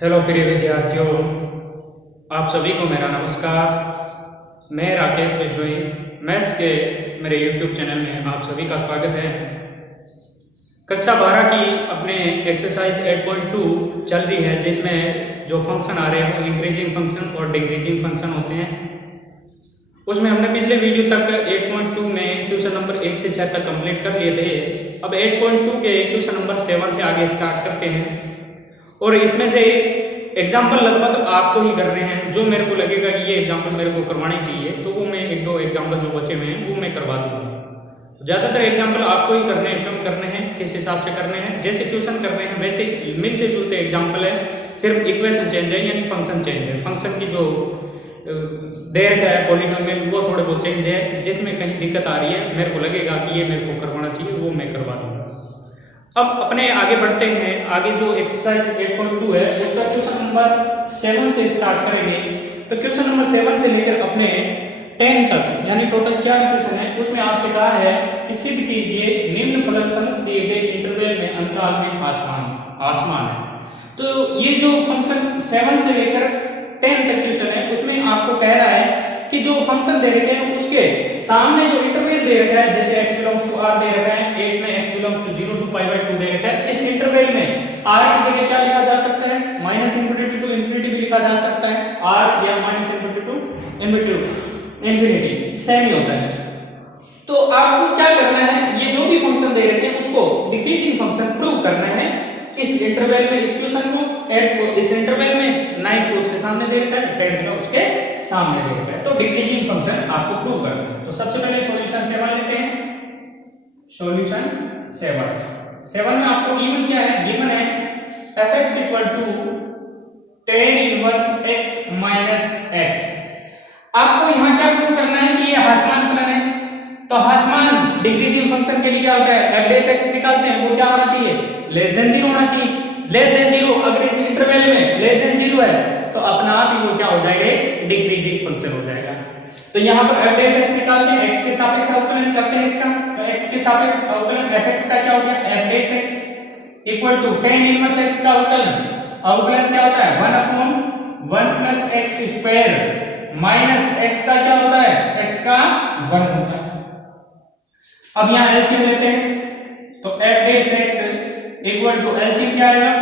Hello प्रिय विद्यार्थियों, आप सभी को मेरा नमस्कार। मैं राकेश बिश्नोई मैथ्स के मेरे यूट्यूब चैनल में आप सभी का स्वागत है। कक्षा 12 की अपने एक्सरसाइज 8.2 चल रही है, जिसमें जो फंक्शन आ रहे हैं वो इंक्रीजिंग फंक्शन और डिक्रीजिंग फंक्शन होते हैं। उसमें हमने पिछले वीडियो तक 8.2 में क्वेश्चन नंबर 1 से 6 तक कंप्लीट कर लिए थे। अब 8.2 के क्वेश्चन नंबर 7 से आगे स्टार्ट करते हैं और इसमें से एग्जाम्पल लगभग आपको ही करने हैं। जो मेरे को लगेगा कि ये एग्जाम्पल मेरे को करवाने चाहिए तो वो मैं एक दो एग्जाम्पल जो बचे हुए हैं वो मैं करवा दूंगा। ज़्यादातर एग्जाम्पल आपको ही करने हैं, स्वयं करने हैं, किस हिसाब से करने हैं। जैसे क्वेश्चन कर रहे हैं वैसे मिलते जुलते एग्जाम्पल है, सिर्फ इक्वेशन चेंज है यानी फंक्शन चेंज है। फंक्शन की जो देर है पॉलिनोमियल वो थोड़े बहुत चेंज है। जिसमें कहीं दिक्कत आ रही है, मेरे को लगेगा कि ये मेरे को करवाना चाहिए, वो मैं करवा दूंगा। अब अपने आगे बढ़ते हैं। आगे जो एक्सरसाइज 8.2 है उसका क्वेश्चन नंबर 7 से स्टार्ट करेंगे। तो क्वेश्चन नंबर 7 से लेकर अपने 10 तक यानी टोटल 4 क्वेश्चन है। उसमें आपसे कहा है कि सिद्ध कीजिए निम्न फलन दिए गए इंटरवल में अंतराल में आसमान है। तो ये जो फंक्शन 7 से लेकर 10 तक क्वेश्चन है उसमें आपको कह रहा है कि जो फंक्शन दे रखे हैं उसके सामने जो इंटरवल दे रखा है, जैसे x बिलोंग्स टू r दे रखा है, 8 में x बिलोंग्स टू 0 to π/2 दे रखा है। इस इंटरवल में r की जगह क्या लिखा जा सकता है? -∞ to इंफिनिटी भी लिखा जा सकता है। r या -∞ to इंफिनिटी सेम ही होता है। तो आपको क्या करना है, ये जो भी फंक्शन दे रखे हैं उसको डिक्रीजिंग फंक्शन प्रूव करना है इस इंटरवल में। इस क्वेश्चन को 8 को इस इंटरवल में, 9 को उसके सामने दे रखा है, 10 को उसके सामने दे रखा है। तो डिक्रीजिंग फंक्शन आपको प्रूव करना है। तो सबसे पहले सॉल्यूशन 7 लेते हैं। सॉल्यूशन 7 में आपको गिवन क्या है? गिवन है fx tan inverse x - x। आपको यहां क्या प्रूव करना है कि ये ह्रासमान फलन है। तो ह्रासमान डिक्रीजिंग फंक्शन के लिए क्या होता है? f(x) निकालते हैं, वो क्या होना चाहिए? लेस देन 0 होना चाहिए। लेस देन 0 अगर इस इंटरवल में लेस देन 0 है तो अपना आप ही वो क्या हो जाएगा? डिक्रीजिंग फंक्शन हो जाएगा। तो यहां पर f(x) निकालते हैं, x के सापेक्ष अवकलन करते हैं इसका। तो x के सापेक्ष अवकलन fx का क्या हो गया? f(x) tan इनवर्स x का अवकलन क्या होता है? 1/1 + x² माइनस x का क्या होता है? x का 1 होता है। अब यहां एलसीएम लेते हैं तो f(x) एलसीएम क्या आएगा?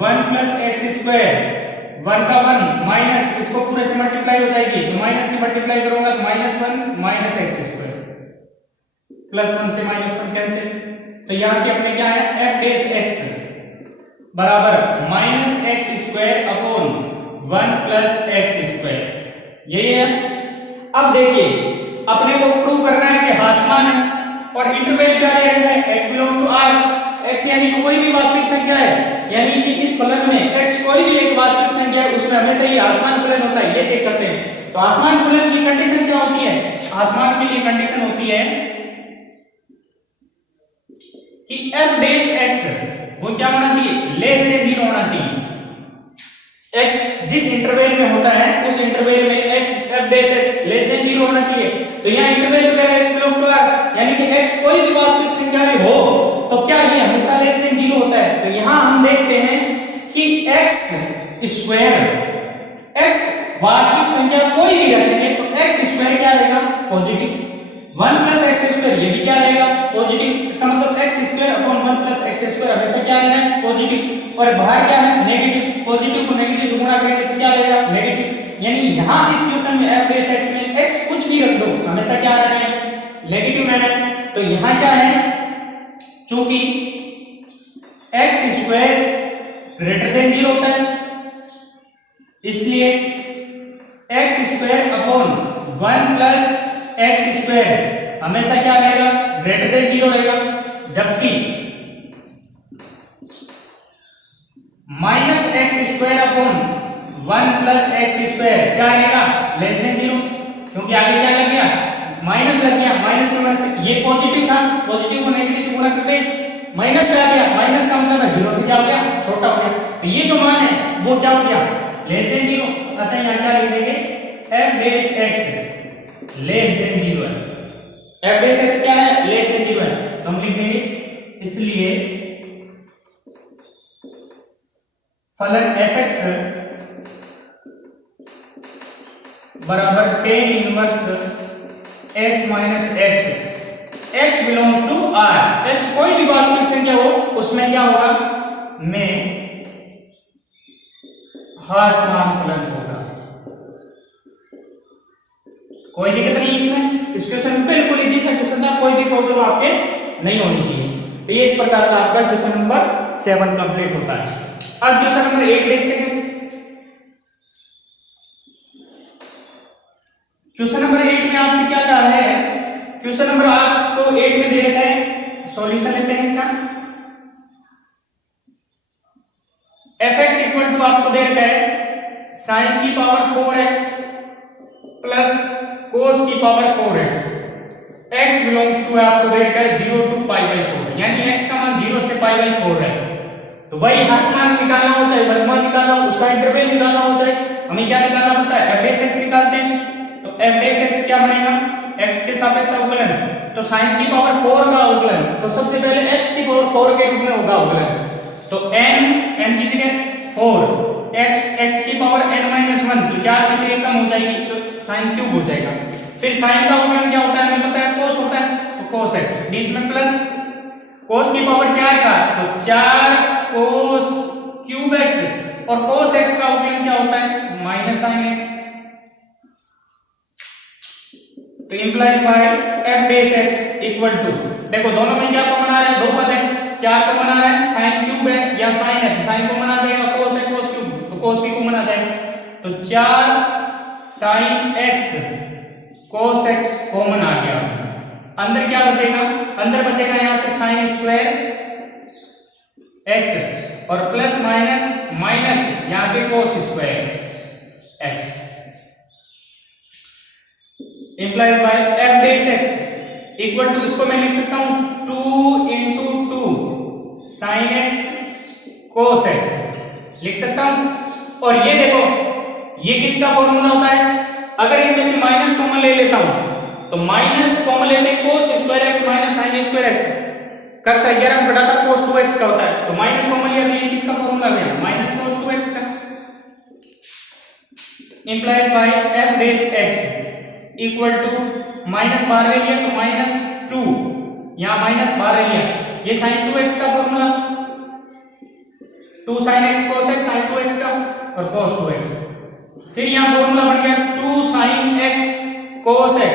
1 + x², 1 का 1 माइनस इसको पूरे से मल्टीप्लाई हो जाएगी, तो माइनस की मल्टीप्लाई करूंगा तो -1 - x² +1 से -1 कैंसिल। तो यहां से अपने क्या है? f(x) बराबर -x² 1 + x², यही है। अब देखिए अपने को प्रूव करना है कि ह्रासमान है और इंटरवल क्या दे रखा है? x belongs to r। x यानी कोई भी वास्तविक संख्या है, यानी कि इस फलन में x कोई भी एक वास्तविक संख्या है, उसमें हमेशा ही ह्रासमान फलन होता है, ये चेक करते हैं। तो ह्रासमान फलन की कंडीशन क्या होती है? ह्रासमान के लिए कंडीशन होती है कि f(x) वो क्या होना चाहिए? लेस देन 0 होना चाहिए। x जिस इंटरवल में होता है उस इंटरवल में f(x) लेस देन 0 होना चाहिए। तो यहाँ इंटरवल जो है x बिलोंग्स टू r, यानी कि x कोई भी वास्तविक संख्या में हो तो क्या ये हमेशा लेस देन 0 होता है। तो यहाँ हम देखते हैं कि x² वास्तविक संख्या कोई भी रखेंगे तो x² क्या रहेगा? पॉजिटिव। 1 + x², ये भी क्या रहेगा? पॉजिटिव। इसका मतलब x² 1 + x² हमेशा क्या रहना है? पॉजिटिव। और बाहर क्या है? नेगेटिव। पॉजिटिव को नेगेटिव से गुणा करेंगे तो क्या रहेगा? नेगेटिव। यानी यहां इस क्वेश्चन में f(x) में x कुछ भी रख दो, हमेशा क्या रहना है? नेगेटिव रहना है। तो यहां क्या है? चूंकि x² ग्रेटर देन 0 होता है, इसलिए x² 1 + x² हमेशा क्या रहेगा? ग्रेटर देन 0 रहेगा। जबकि -x² 1 + x² क्या रहेगा? लेस देन 0, क्योंकि आगे क्या लग गया? माइनस लग गया। माइनस में से ये पॉजिटिव था, पॉजिटिव को नेगेटिव से गुणा करते माइनस आ गया। माइनस का मतलब है 0 से क्या हो गया? छोटा हो गया। तो ये जो मान है वो क्या हो गया? Less than 0। अतः यहां क्या लिख देंगे? f(x) लेस देन 0 है। f(x) क्या है? लेस देन 0 है, तो हम लिख देंगे इसलिए फलन fx बराबर tan inverse x minus x, x belongs to R, x कोई भी वास्तविक संख्या हो उसमें क्या होगा, में ह्रासमान फलन होगा। कोई दिक्कत नहीं इसमें, इस क्वेश्चन में बिल्कुल इजी सा क्वेश्चन था, कोई भी प्रॉब्लम आपके नहीं होनी चाहिए। तो ये इस प्रकार का आपका क्वेश्चन नंबर 7 कंप्लीट होता है। अब क्वेश्चन नंबर 8 देखते हैं। क्वेश्चन नंबर 8 में आपसे क्या कहा है, क्वेश्चन नंबर आपको 8 में दे रखा है, सॉल्यूशन लेते हैं इसका। fx इक्वल टू आपको दे रखा है sin की पावर 4x प्लस cos की power 4x, x belongs to आपको दे रखा है 0 टू पाई बाई 4, यानी x का मान 0 से पाई बाई 4 है। तो वही ह्रासमान निकालना हो चाहे वर्गमान निकालना हो, उसका इंटरवल निकालना हो चाहे हमें क्या निकालना पड़ता है, f डेश x निकालते हैं। तो f डेश x क्या बनेगा, x के सापेक्ष अवकलन, तो sin की पावर 4 का अवकलन, तो सबसे पहले x की पावर 4 के रूप में होगा अवकलन। तो n की जगह 4, x की पावर n माइनस 1, तो 4 में से 1 कम हो जाएगी तो sin क्यूब हो जाएगा। फिर sin का अवकलन क्या होता है, हमें पता है cos होता है, तो cos x, बीच में प्लस cos की पावर 4 का, तो 4 cos क्यूब x, और cos x का अवकलन क्या होता है, माइनस sin x। तो implies by f dash x equal to, देखो दोनों में क्या कॉमन आ रहा है, दो पद है, 4 कॉमन आ रहा है, sin क्यूब है या sin x, sin कॉमन आ जाएगा, cos है cos क्यूब, तो cos भी कॉमन आ जाएगा। तो 4 sin x cos x common आ गया, अंदर क्या बचेगा, अंदर बचेगा यहां से sin स्क्वायर x और प्लस माइनस माइनस यहां से cos square x, implies by f dash x equal to, इसको मैं लिख सकता हूं 2 into 2 sin x cos x लिख सकता हूं। और ये देखो ये किसका फॉर्मूला होता है, अगर इनमें से माइनस कॉमन ले लेता हूं तो माइनस कॉमन लेते हैं cos square x minus sin square x, कक्षा 11 में पढ़ा था cos 2x का होता है, तो माइनस कॉमन लिया तो ये किसका फॉर्मूला गया, माइनस cos 2x का। Implies by f dash x equal to minus बाहर ले लिया तो माइनस 2, यहां माइनस बाहर ले लिया, ये sin 2x का formula, 2 sin x cos x sin 2x का और cos 2x, फिर यहां फॉर्मूला बन गया 2 sin x cos x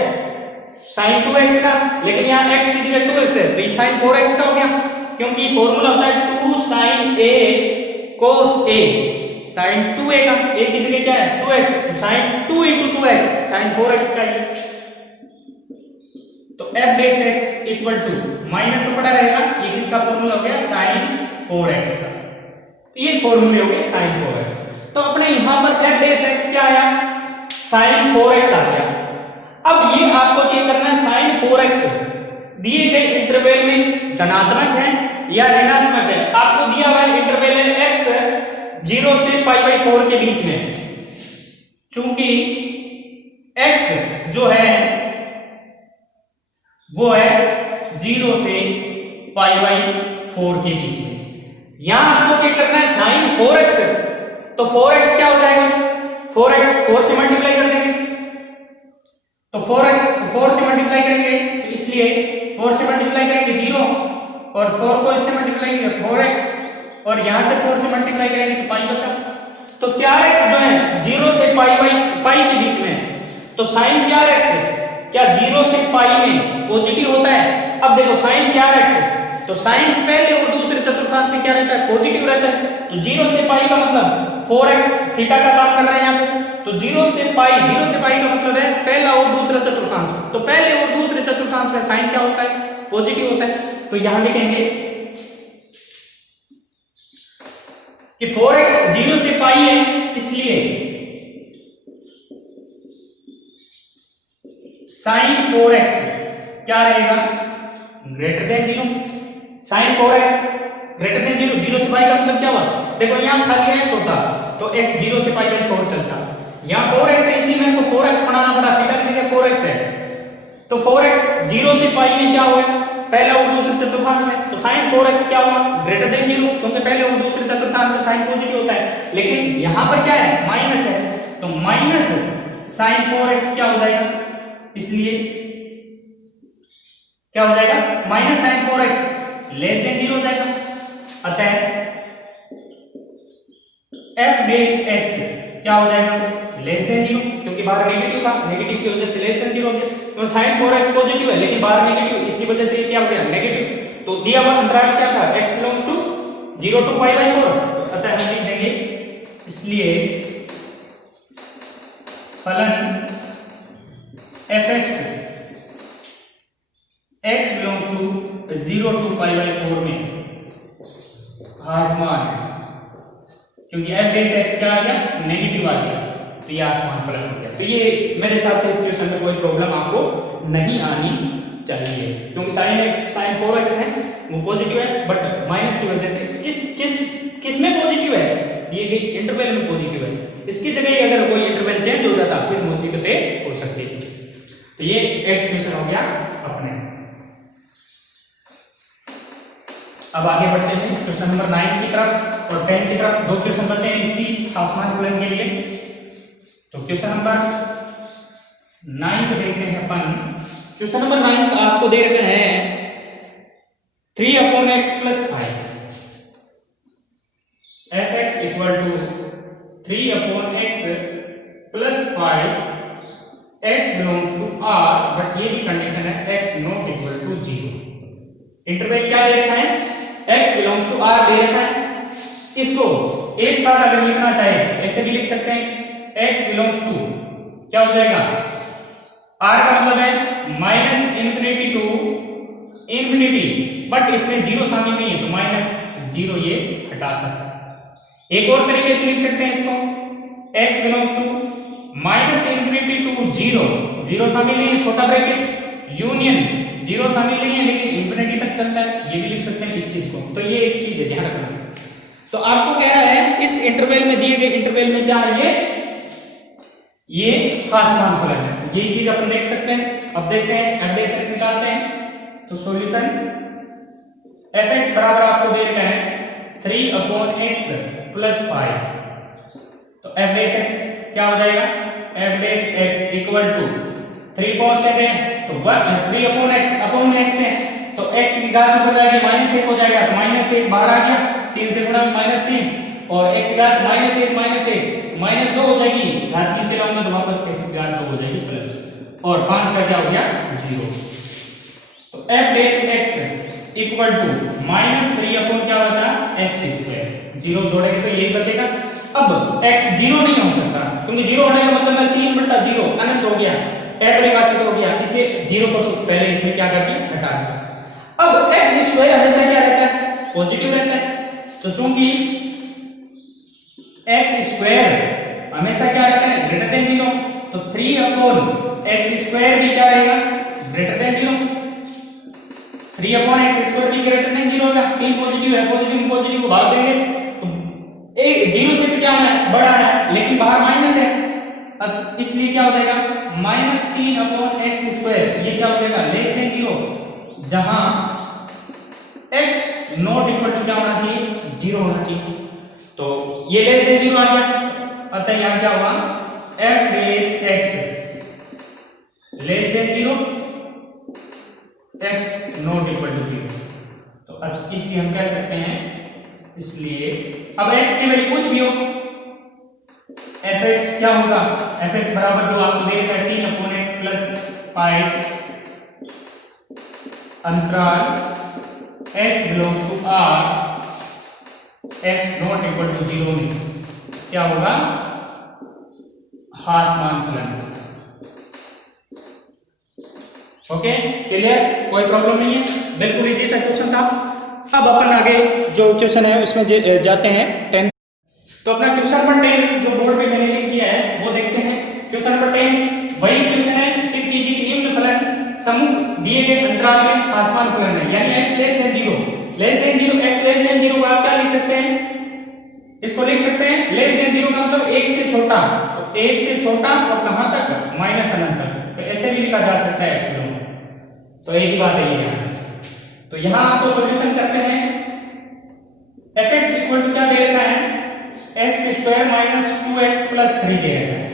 sin 2x का, लेकिन यहां x की जगह 2x है तो ये sin 4x का हो गया, क्योंकि फॉर्मूला होता है 2 sin a cos a, sin 2a का a की जगह क्या है 2x, sin 2 into 2x sin 4x का है। तो f dash x equal to minus तो पड़ा रहेगा, ये किसका फॉर्मूला हो गया sin 4x का, ये फॉर्मूले हो गए sin 4x। तो अपने यहां पर f डेश x क्या आया, sin 4x आ गया। अब ये आपको चेक करना है sin 4x दिए गए इंटरवल में धनात्मक है या ऋणात्मक है, आपको दिया हुआ है इंटरवल है x 0 से पाई बाई 4 के बीच में, चूंकि x जो है वो है 0 से पाई बाई 4 के बीच में। यहां आपको चेक करना है sin 4x, तो 4x क्या हो जाएगा, 4x 4 से मल्टीप्लाई कर देंगे, तो 4x 4 से मल्टीप्लाई करेंगे तो इसलिए 4 से मल्टीप्लाई करेंगे 0 और 4 को इससे मल्टीप्लाई करेंगे 4x और यहां से 4 से मल्टीप्लाई करेंगे तो पाई बचा। तो 4x जो है 0 से पाई के बीच में, तो sin 4x क्या 0 से पाई में पॉजिटिव होता है। अब देखो sin 4x, तो sin पहले और दूसरे चतुर्थांश में क्या रहता है, पॉजिटिव रहता है, तो 0 से पाई का मतलब 4x थीटा का काम कर रहा है यहाँ पे, तो 0 से पाई का मतलब है पहला और दूसरा चतुर्थांश, तो पहले और दूसरे चतुर्थांश में sin क्या होता है, पॉजिटिव होता है। तो यहां लिखेंगे कि 4x 0 से पाई है, इसलिए sin 4x क्या रहेगा, greater than 0, sin 4x greater than 0, 0 से पाई का मतलब क्या हुआ, देखो यहां खाली x होता तो x 0 से पाई बाई 4 चलता, यहां 4x है इसलिए मेरे को 4x बनाना पड़ा, थीटा की जगह 4x है, तो 4x 0 से पाई में क्या हुआ, पहले और दूसरे चतुर्थांश में, तो sin 4x क्या हुआ ग्रेटर देन 0, क्योंकि पहले और दूसरे चतुर्थांश में साइन पॉजिटिव होता है। लेकिन यहां पर क्या है माइनस है, तो माइनस sin 4x क्या हो जाएगा, इसलिए क्या हो जाएगा minus sin 4x less than 0 हो जाएगा। अतः f बेस x क्या हो जाएगा लेस देन 0, क्योंकि बाहर नेगेटिव था, नेगेटिव की वजह से लेस देन 0 हो गया। तो sin 4x पॉजिटिव है लेकिन बाहर नेगेटिव, इसकी वजह से ये क्या हो गया नेगेटिव। तो दिया हुआ अंतराल क्या था x बिलोंग्स टू 0 to π/4, अतः हम लिख देंगे इसलिए फलन fx x belongs to 0 to π/4 में आसमान है, क्योंकि f बेस x क्या आ गया नेगेटिव आ गया, तो ये आसमान फलन हो गया। तो ये मेरे हिसाब से इस क्वेश्चन में कोई प्रॉब्लम आपको नहीं आनी चाहिए, क्योंकि sin 4x है वो पॉजिटिव है, बट माइनस की वजह से किस में पॉजिटिव है, ये भी इंटरवल में पॉजिटिव है, इसकी जगह अगर कोई इंटरवल चेंज हो जाता फिर मुसीबतें हो सकती थी। तो ये एक क्वेश्चन हो गया अपने। अब आगे बढ़ते हैं क्वेश्चन नंबर 9 की तरफ और 10 की तरफ, 2 क्वेश्चन बचे हैं इसी आसमान फलन के लिए। तो क्वेश्चन नंबर 9 को देखते हैं अपन। क्वेश्चन नंबर 9 का आपको दे रखा है 3/x + 5 fx = 3/x + 5 x belongs to r, but ये भी कंडीशन है x not equal to 0। Interval क्या दे रखा है x बिलोंग्स टू r दे रखा है। इसको एक साथ अगर लिखना चाहे ऐसे भी लिख सकते हैं, x बिलोंग्स टू क्या हो जाएगा r का मतलब है -∞ टू ∞, बट इसमें 0 शामिल नहीं है तो -0 ये हटा सकते हैं। एक और तरीके से लिख सकते हैं इसको, x बिलोंग्स टू -∞ टू 0, 0 शामिल नहीं है छोटा ब्रैकेट यूनियन 0 शामिल नहीं है लेकिन इंफिनिटी तक चलता है, ये भी लिख सकते हैं इस चीज को। तो ये एक चीज है ध्यान रखना। तो आपको कह रहा है इस इंटरवल में, दिए गए इंटरवल में क्या है ये आसमान फलन है, यही चीज अपन देख सकते हैं। अब देखते हैं f बेस x निकालते हैं। तो सॉल्यूशन fx बराबर आपको दे रखा है 3/x + 5, तो f बेस x क्या हो जाएगा f बेस x = 3 कांस्टेंट है तो 3/x अपॉन x है, तो x की घात ऊपर जाएगी -1 हो जाएगा, तो -1 बाहर आ गया, 3 से गुणा -3 और x की घात -1 -2 हो जाएगी, घात नीचे लाऊंगा तो वापस x की घात 2 हो जाएगी प्लस, और 5 का क्या हो गया 0। तो f base x equal to -3 upon क्या बचा x², 0 जोड़ेंगे तो यही बचेगा। अब x 0 नहीं हो सकता, क्योंकि 0 होने का मतलब है 3/0 अनंत हो गया, अपरिभाषित हो गया, इसलिए 0 को तो पहले इसमें क्या कर दिया हटा दिया। अब x² हमेशा क्या रहता है पॉजिटिव रहता है, तो चूंकि x² हमेशा क्या रहता है ग्रेटर देन 0, तो 3/x² भी क्या रहेगा ग्रेटर देन 0, 3/x² भी ग्रेटर देन 0 होगा। 3 पॉजिटिव है, पॉजिटिव को भाग देंगे तो एक 0 से भी क्या होना है बड़ा है, लेकिन बाहर माइनस है, अब इसलिए क्या हो जाएगा -3/x², ये क्या हो जाएगा लेस देन 0, जहां x नॉट इक्वल टू क्या होना चाहिए 0 होना चाहिए, तो ये लेस देन 0 आ गया, अतः यहां क्या हुआ f base x less than 0, x not equal to 0, तो अब इसलिए हम कह सकते हैं, इसलिए अब x की वैल्यू कुछ भी हो fx क्या होगा fx बराबर जो आपको दे रखा है 3/x + 5 अंतराल x belongs to r, x not equal to 0 में क्या होगा आसमान फलन। ओके क्लियर, कोई प्रॉब्लम नहीं है, बिल्कुल इजी सा क्वेश्चन था। अब अपन आगे जो क्वेश्चन है उसमें जाते हैं 10। तो अपना क्वेश्चन नंबर 10 जो बोर्ड पे मैंने लिख दिया है वो देखते हैं। क्वेश्चन नंबर 10 वही क्वेश्चन है, सिद्ध कीजिए कि निम्न फलन समूह दिए गए अंतराल में आसमान फलन है, यानी x less than 0, x less than 0 को आप क्या लिख सकते हैं, इसको लिख सकते हैं लेस देन 0 का मतलब 1 से छोटा, तो 1 से छोटा और कहां तक माइनस अनंत तक, तो ऐसे भी लिखा जा सकता है x बिलोंग्स, तो एक ही बात है ये। तो यहां आपको सॉल्यूशन करते हैं। fx इक्वल टू क्या दे रखा है, x square minus 2x plus 3 दे रखा है।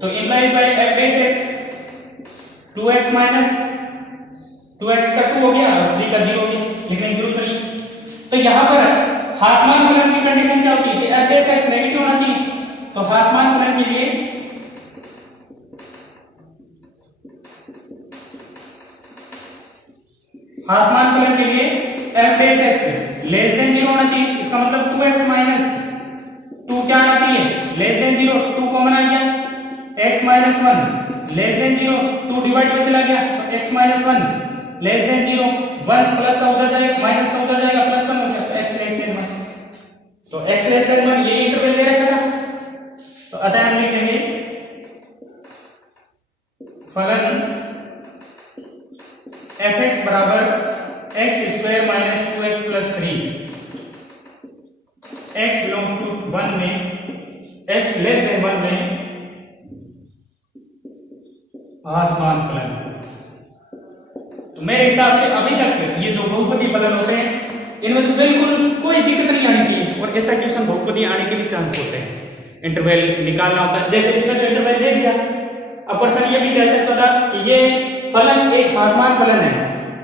तो implies by f base x 2x minus 2x का 2 हो गया और 3 का 0 हो गया, लिखने की जरूरत नहीं। तो यहां पर हासमान फलन की कंडीशन क्या होती है कि f बेस x नेगेटिव होना चाहिए। तो हासमान फलन के लिए हासमान फलन के लिए f base x less than 0 होना चाहिए। इसका मतलब 2x माइनस 2 क्या आना चाहिए, लेस देन 0। 2 कॉमन आ गया, x minus 1 less than 0, 2 divide में चला गया तो x minus 1 less than 0, 1 plus का उधर जाएगा माइनस का उधर जाएगा प्लस 1 हो गया तो x लेस देन 1। तो x लेस देन 1 ये इंटरवल दे रखा है। तो अतः हम लिखेंगे फलन fx बराबर x square minus 2x plus 3 x belongs to 1 में x लेस देन 1 में हासमान फलन। तो मेरे हिसाब से अभी तक ये जो बहुपदी फलन होते हैं इनमें तो बिल्कुल कोई दिक्कत नहीं आनी चाहिए और ऐसा क्वेश्चन बहुपदी आने के भी चांस होते हैं। इंटरवल निकालना होता है, जैसे इसमें जो इंटरवल दे दिया, अब पर्सन ये भी कह सकता था कि ये फलन एक हासमान फलन है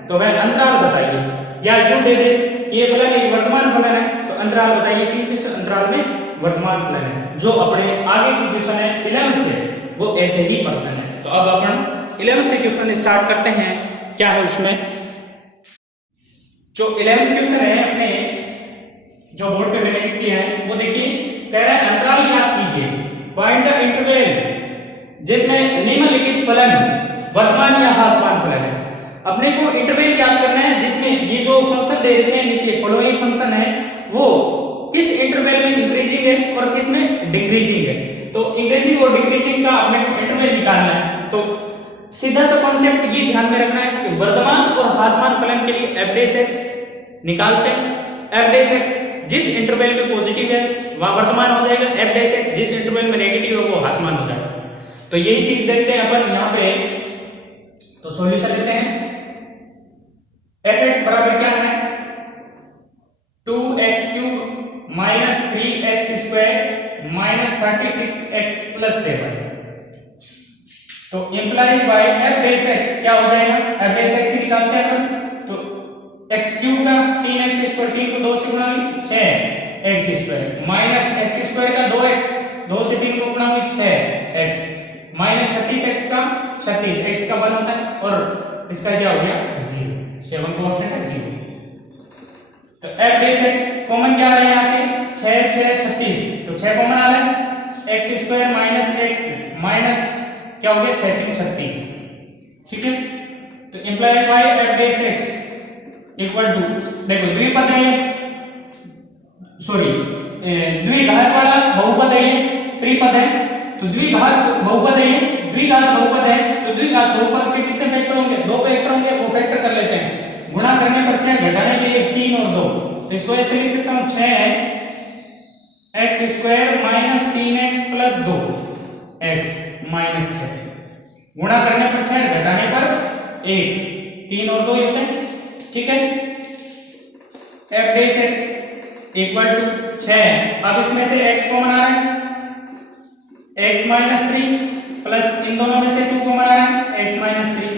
तो वह अंतराल बताइए, या यूं दे दे कि ये फलन एक वर्तमान फलन है तो अंतराल बताइए किस अंतराल में वर्तमान फलन है। जो अपने आगे की क्वेश्चन है 11 से वो ऐसे ही पर्सन है। तो अब अपन 11 से क्वेश्चन स्टार्ट करते हैं। क्या है उसमें, जो 11th क्वेश्चन है अपने जो बोर्ड पे मैंने लिख दिया है वो देखिए, कह रहा है अंतराल ज्ञात कीजिए, फाइंड द इंटरवल जिसमें निम्नलिखित फलन वर्तमान या हासमान फलन है। अपने को इंटरवल ज्ञात करना है जिसमें ये जो फंक्शन दे रखे हैं नीचे फॉलोइंग फंक्शन है वो किस इंटरवल में इंक्रीजिंग है और किस में डिक्रीजिंग है। तो इंक्रीजिंग और डिक्रीजिंग का अपने को इंटरवल निकालना है। तो सीधा सा कॉन्सेप्ट ये ध्यान में रखना है कि वर्तमान और हासमान फलन के लिए f डैश x निकालते हैं। f डैश x जिस इंटरवल में पॉजिटिव है वह वर्तमान हो जाएगा, f डैश x जिस इंटरवल में नेगेटिव है वो हासमान हो जाएगा। तो यही चीज देखते हैं अपन यहाँ पे। तो सॉल्यूशन लेते हैं, fx बराबर क्या है 2x cube minus 3x square minus 36x plus 7। तो implies by f dash x क्या हो जाएगा, f डैश x निकालते हैं अपन। तो x क्यूब का 3x स्क्वायर 3 को 2 से गुणा 6x square minus x square का 2x 2 से 3 को गुणा 6x माइनस 36x का 36 x का 1 होता है और इसका क्या हो गया 0, 7 कांस्टेंट है 0। तो f डैश x कॉमन क्या आ रहा है यहां से 6 6 36, तो 6 कॉमन आ रहा है x square minus x minus क्या हो गया 6 6 36, ठीक है। तो imply by f dash x equal to, देखो द्विपद है ये, सॉरी द्विघात वाला बहुपद है ये, त्रिपद है तो द्विघात बहुपद है ये, द्विघात बहुपद है तो द्विघात बहुपद के कितने फैक्टर होंगे, 2 फैक्टर होंगे, वो फैक्टर कर लेते हैं। गुणा करने पर 6, घटाने के लिए 3 और 2, तो इसको ऐसे लिख सकता हूं 6x square minus 3x plus 2x minus 6, गुणा करने पर 6, घटाने पर 1, 3 और 2 होते हैं, ठीक है। f dash x equal to 6, अब इसमें से x कॉमन आ रहा है x माइनस 3 प्लस इन दोनों में से 2 कॉमन आ रहा है x माइनस 3।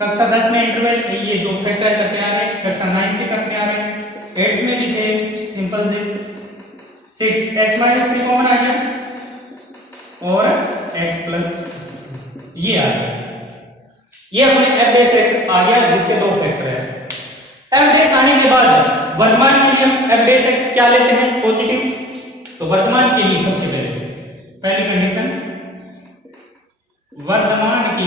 कक्षा 10 में इंटरवल ये जो फैक्टर करते आ रहे हैं, कक्षा 9 से करते आ रहे हैं, 8 में भी थे सिंपल से 6x माइनस 3 कॉमन आ गया और x प्लस ये आ गया, ये अपने f डैश x आ गया जिसके 2 फैक्टर है। f डैश आने के बाद वर्तमान के लिए हम f डैश x क्या लेते हैं पॉजिटिव। तो वर्तमान के लिए सबसे पहली कंडीशन, वर्तमान के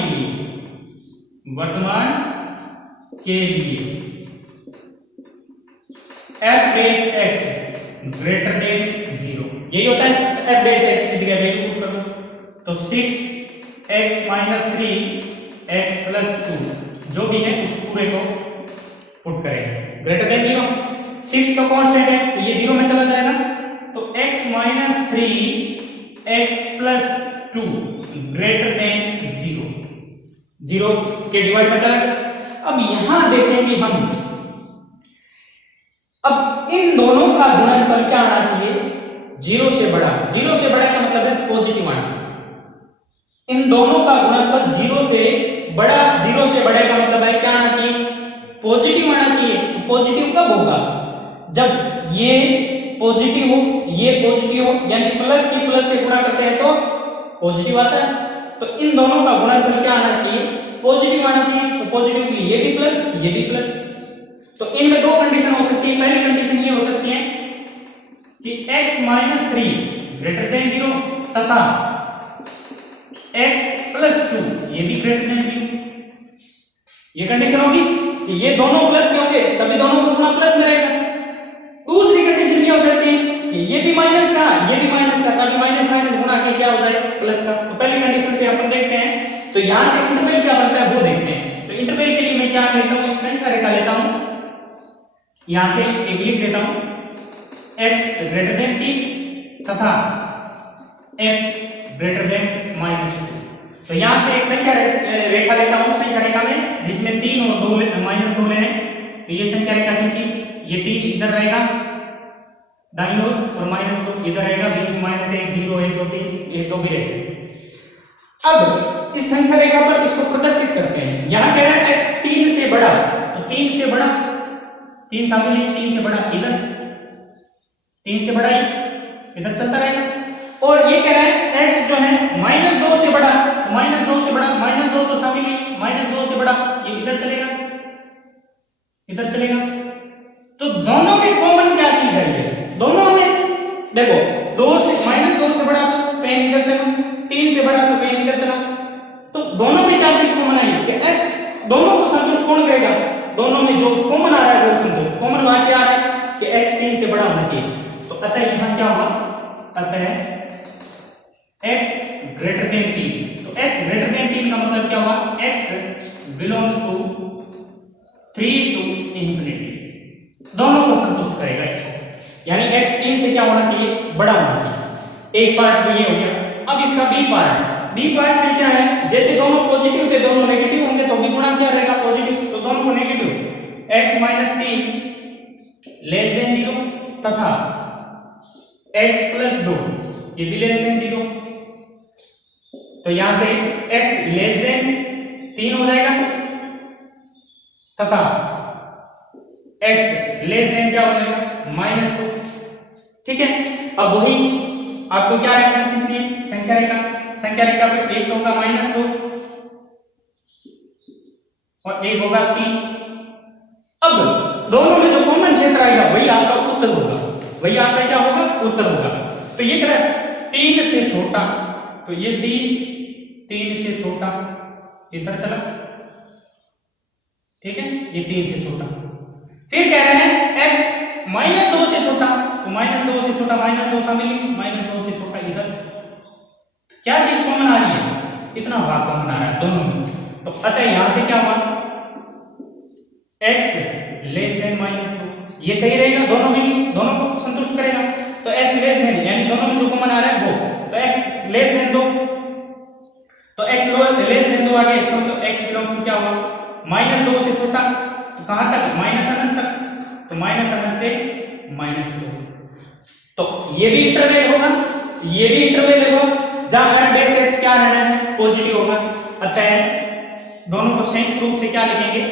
लिए f dash x greater than 0, यही होता है f डैश x की जगह वैल्यू पुट कर दो। तो 6x माइनस 3x प्लस 2 जो भी है उस पूरे को पुट करें ग्रेटर देन 0। 6 तो कांस्टेंट है तो ये 0 में चला जाएगा, तो x minus 3x plus 2 greater than 0, 0 के डिवाइड में चला गया। अब यहां देखेंगे हम, अब इन दोनों का गुणनफल क्या आना चाहिए, 0 से बड़ा। 0 से बड़ा का मतलब है पॉजिटिव आना चाहिए। इन दोनों का गुणनफल 0 से बड़ा, 0 से बड़े का मतलब है क्या आना चाहिए, पॉजिटिव आना चाहिए। तो पॉजिटिव कब होगा, जब ये पॉजिटिव हो, ये पॉजिटिव हो, यानी प्लस की प्लस से गुणा करते हैं तो पॉजिटिव आता है। तो इन दोनों का गुणनफल क्या आना चाहिए, पॉजिटिव आना चाहिए। तो पॉजिटिव के लिए ये भी प्लस, ये भी प्लस। तो इनमें दो कंडीशन हो सकती है। पहली कंडीशन ये हो सकती है कि x - 3 ग्रेटर देन 0 तथा x + 2 ये भी ग्रेटर देन 0। ये कंडीशन होगी कि ये दोनों प्लस के होंगे, तभी दोनों का गुणा प्लस में रहेगा। दूसरी कंडीशन ये हो सकती है कि ये भी माइनस का, ये भी माइनस का, ताकि माइनस माइनस गुणा के क्या होता है, प्लस का। तो पहली कंडीशन से अपन देखते हैं। तो यहां से इंटरवल क्या बनता है वो देखते हैं। तो इंटरवल के लिए मैं क्या लेता हूं, एक संख्या रेखा लेता हूं, यहां से एक लिख देता हूं, x ग्रेटर देन 3 तथा x ग्रेटर देन -2। तो यहां से एक संख्या रेखा लेता हूं, संख्या रेखा में जिसमें 3 और 2 -2 लेने। तो ये संख्या रेखा खींची, ये 3 इधर रहेगा दाईं ओर और -2 इधर रहेगा, बीच में -1 0 1 2 3 1 2 भी रहेगा। अब इस संख्या रेखा पर इसको प्रदर्शित करते हैं। यहां कह रहा है x 3 से बड़ा, तो 3 से बड़ा, 3 शामिल है, 3 से बड़ा इधर, 3 से बड़ा इधर चलता रहेगा। और ये कह रहा है x जो है -2 से बड़ा, -2 से बड़ा, -2 तो शामिल है, -2 से बड़ा ये इधर चलेगा, इधर चलेगा। तो दोनों में कॉमन क्या चीज है, ये दोनों में देखो, 2 से -2 से बड़ा तो पेन इधर चला, 3 से बड़ा तो पेन इधर चला। तो दोनों में क्या चीज कॉमन है कि x दोनों को संतुष्ट कौन करेगा, दोनों में जो कॉमन आ रहा है वो संतुष्ट। कॉमन वाक्य आ रहा है कि x 3 से बड़ा होना चाहिए। तो अतः यहां क्या होगा, अतः x ग्रेटर देन 3। तो x ग्रेटर देन 3 का मतलब क्या हुआ, x belongs to 3 to infinity, दोनों को संतुष्ट करेगा इसको। यानी x 3 से क्या होना चाहिए, बड़ा होना चाहिए। एक पार्ट तो ये हो गया। अब इसका बी पार्ट में क्या है, जैसे दोनों पॉजिटिव थे दोनों नेगेटिव होंगे तो भी गुणा क्या रहेगा, पॉजिटिव। तो दोनों को नेगेटिव, x - 3 लेस देन 0 तथा x + 2 ये भी लेस देन 0। तो यहां से x लेस देन 3 हो जाएगा तथा x लेस देन क्या हो जाएगा, -2। ठीक है। अब वही आपको क्या रेखा खींचनी है, संख्या रेखा। संख्या रेखा पे एक तो होगा -2 और एक होगा 3। अब दोनों में जो कॉमन क्षेत्र आएगा वही आपका उत्तर होगा, वही आपका क्या होगा, उत्तर होगा। तो ये कह रहा है 3 से छोटा, तो ये 3 से छोटा इधर चला, ठीक है, ये 3 से छोटा। फिर कह रहे हैं x -2 से छोटा, तो -2 से छोटा, -2 शामिल है, -2 से छोटा इधर। क्या चीज कॉमन आ रही है, इतना भाग कॉमन आ रहा है दोनों में। तो अतः यहां से क्या हुआ, x लेस देन -2 ये सही रहेगा, दोनों में दोनों को संतुष्ट करेगा। तो x लेस देन यानी दोनों में जो कॉमन आ रहा है वो, तो x लेस देन 2, तो x लेस देन 2 आ गया। इसका मतलब x बिलोंग्स टू क्या हुआ, -2 से छोटा, तो कहां तक, -अनंत तक। तो -अनंत से -2। तो ये भी इंटरवल होगा, ये भी इंटरवल होगा जहां f' क्या रहना है, पॉजिटिव होगा। अतः दोनों को संयुक्त रूप से क्या लिखेंगे,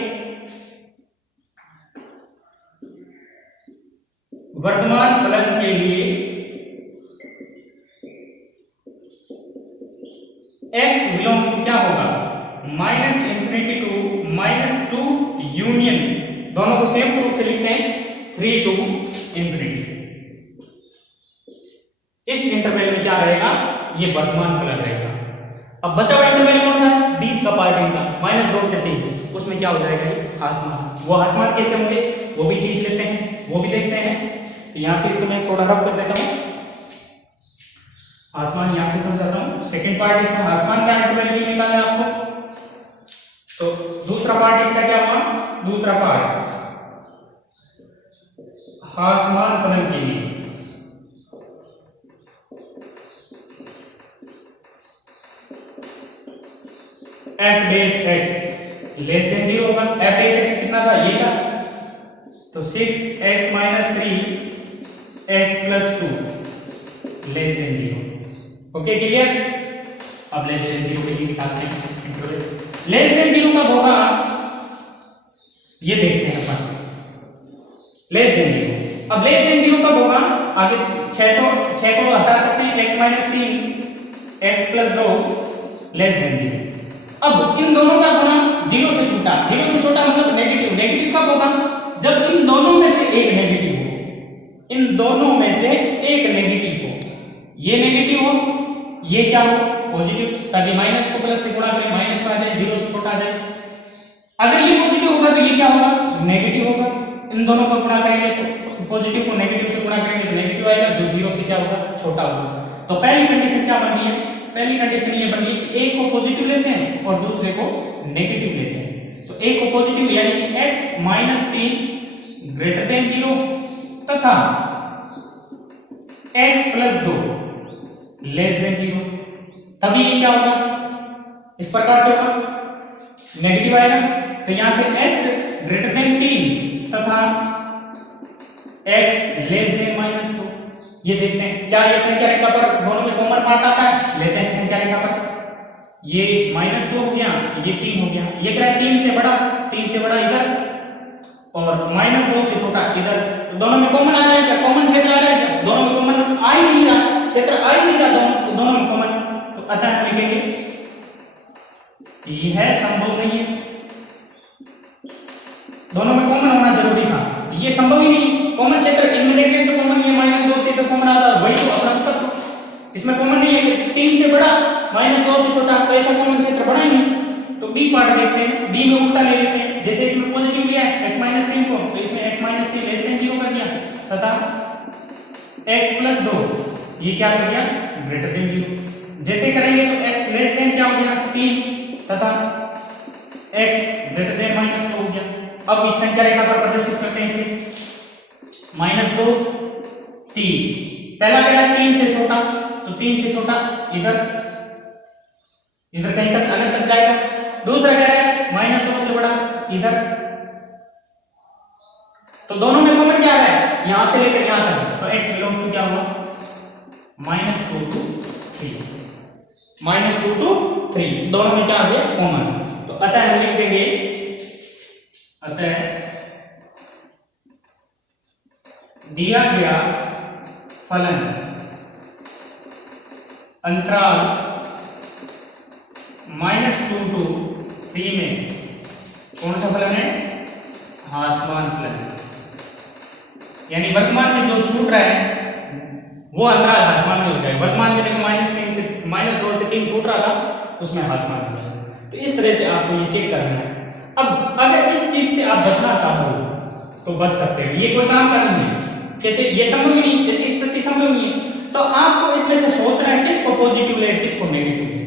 वर्तमान फलन के लिए x बिलोंग्स टू क्या होगा, -∞ to -2 यूनियन, दोनों को संयुक्त रूप से लिखते हैं 3 to ∞। इस इंटरवल में क्या रहेगा, ये वर्तमान फलन रहेगा। अब बचा हुआ इंटरवल कौन सा है, बीच का पार्ट इनका -2 से 3, उसमें क्या हो जाएगा, ये आसमान। वो आसमान कैसे होंगे वो भी चीज लेते हैं, वो भी देखते हैं। तो यहां से इसको मैं थोड़ा रफ कर देता हूं, आसमान यहां से समझाता हूं। सेकंड पार्ट इसका आसमान का इंटरवल भी निकालना है आपको। तो दूसरा पार्ट इसका क्या हुआ, दूसरा पार्ट आसमान फलन के लिए f' x लेस देन 0 होगा। एफ डैश एक्स कितना था, ये था, तो 6x minus 3x plus 2 less than 0। Okay clear. अब लेस देन 0 के लिए निकालते हैं इंटरवल। लेस देन 0 कब होगा, ये देखते हैं अपन। लेस देन 0, अब लेस देन 0 कब होगा, आगे 6 को हटा सकते हैं, x minus 3 x plus 2 less than 0। अब इन दोनों का गुणा 0 से छोटा, 0 से छोटा मतलब नेगेटिव। नेगेटिव कब होगा, जब इन दोनों में से एक नेगेटिव हो, इन दोनों में से एक नेगेटिव हो, ये नेगेटिव हो, ये क्या हो, पॉजिटिव, ताकि माइनस को प्लस से गुणा करें, माइनस में आ जाए, 0 से छोटा आ जाए। अगर ये पॉजिटिव होगा तो ये क्या होगा, नेगेटिव होगा। इन दोनों को गुणा करेंगे तो पॉजिटिव को नेगेटिव से गुणा करेंगे तो नेगेटिव आएगा, जो 0 से क्या होगा, छोटा होगा। तो पहली कंडीशन क्या बन रही है, पहली कंडीशन ये बन गई, एक को पॉजिटिव लेते हैं और दूसरे को नेगेटिव लेते हैं। तो एक को पॉजिटिव यानी कि x माइनस 3 ग्रेटर देन 0 तथा x प्लस 2 लेस देन 0, तभी ये क्या होगा, इस प्रकार से होगा, नेगेटिव आएगा। तो यहां से x ग्रेटर देन 3 तथा x लेस देन माइनस 2, ये देखते हैं क्या ये संख्या रेखा पर दोनों में कॉमन पार्ट आता है, लेते हैं संख्या रेखा पर। ये माइनस 2 हो गया, ये 3 हो गया, ये क्या है, 3 से बड़ा इधर और माइनस 2 से छोटा इधर। तो दोनों में कॉमन आ रहा है क्या, कॉमन क्षेत्र आ रहा है क्या, दोनों में कॉमन आ ही नहीं रहा, क्षेत्र आ ही नहीं रहा दोनों में कॉमन। तो अतः हम लिखेंगे यह संभव नहीं है, दोनों में कॉमन होना जरूरी था, ये संभव ही नहीं। कॉमन क्षेत्र इनमें देखें तो कॉमन ये माइनस 2 से तो कॉमन आता है, वही तो अपना उत्तर, इसमें कॉमन नहीं है, 3 से बड़ा माइनस 2 से छोटा, तो ऐसा कॉमन क्षेत्र बड़ा ही नहीं। तो बी पार्ट देखते हैं, बी में उल्टा ले लेते हैं, जैसे इसमें पॉजिटिव लिया है x माइनस 3 को, तो इसमें x माइनस 3 लेस देन 0 कर दिया तथा x प्लस 2 ये क्या कर दिया, ग्रेटर देन 0। जैसे करेंगे तो x लेस देन क्या हो गया, 3 तथा x ग्रेटर देन माइनस 2 हो गया। अब इस संख्या रेखा पर प्रदर्शित करते हैं इसे, माइनस 2 3, पहला क्या है 3 से छोटा, तो 3 से छोटा इधर कहीं तक अलग तक जाएगा। दूसरा क्या है माइनस 2 से बड़ा इधर, तो दोनों में कॉमन क्या है, यहां से लेकर यहां तक, तो x बिलोंग्स टू क्या हुआ, -2 to 3, -2 to 3, दोनों में क्या आ गया, कॉमन। तो अतः हम लिख देंगे, अतः दिया गया फलन अंतराल -2 to 3 में कौन सा फलन है, ह्रासमान फलन, यानी वर्तमान में जो छूट रहा है वो अंतराल ह्रासमान में हो जाए। वर्तमान में -2 से 3 छूट रहा था, उसमें ह्रासमान हो। तो इस तरह से आपको ये चेक करना है। अब अगर इस चीज से आप बचना चाहो तो बच सकते हो, ये कोई काम का नहीं है, जैसे ये संभव ही नहीं, ऐसी स्थिति संभव नहीं है। तो आपको इसमें से सोचना है किसको पॉजिटिव ले किसको नेगेटिव ले,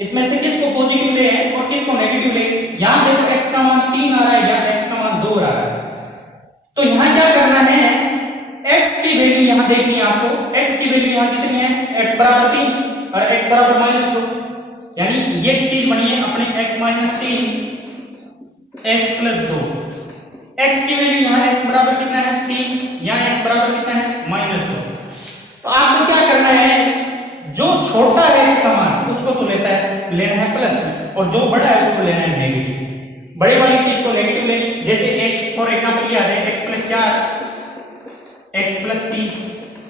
इसमें से किसको पॉजिटिव ले और किसको नेगेटिव ले। यहां देखो x का मान 3 आ रहा है या x का मान 2 आ रहा है, तो यहां क्या करना है, x की वैल्यू यहां देखनी है आपको, x की वैल्यू यहां कितनी है, x बराबर 3 और x बराबर -2, यानी ये चीज बनी है अपने x minus 3 x plus 2, x की वैल्यू यहाँ x बराबर कितना है 3, यहाँ x बराबर कितना है -2। तो आपको क्या करना है, जो छोटा है x का मान उसको तो लेना है प्लस में, और जो बड़ा है उसको लेना है नेगेटिव। बड़े वाली चीज को नेगेटिव लेनी, जैसे x फॉर एग्जांपल ये आ जाए x प्लस 4 x प्लस 3